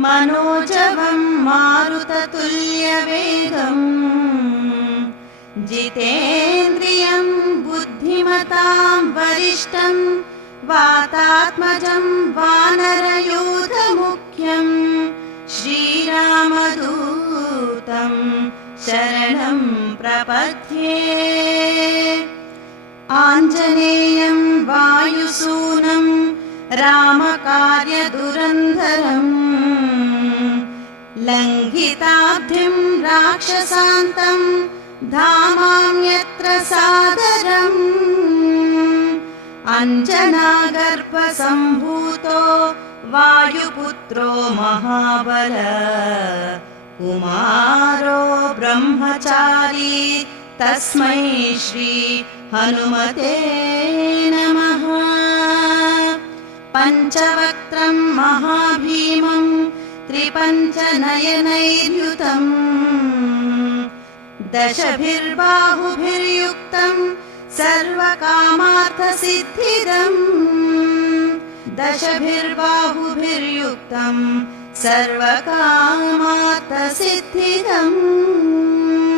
मनोजवं मारुततुल्यवेगम् जितेन्द्रियं बुद्धिमतां वरिष्ठं वातात्मजं वानरयूथमुख्यं श्रीरामदूतं शरणं प्रपद्ये। आञ्जनेयं वायुसूनं रामकार्यदुरन्धरम् लङ्घिताब्धिं राक्षसान्तं धामाम्यत्र सादरम्। अञ्जनागर्भसम्भूतो वायुपुत्रो महाबल कुमारो ब्रह्मचारी तस्मै श्री हनुमते नमः। पञ्चवक्त्रं महाभीमं त्रिपञ्चनयनैर्युतम् दशभिर्बाहुभिर्युक्तं सर्वकामार्थसिद्धिदम्। दशभिर्बाहुभिर्युक्तं सर्वकामार्थसिद्धिदम्।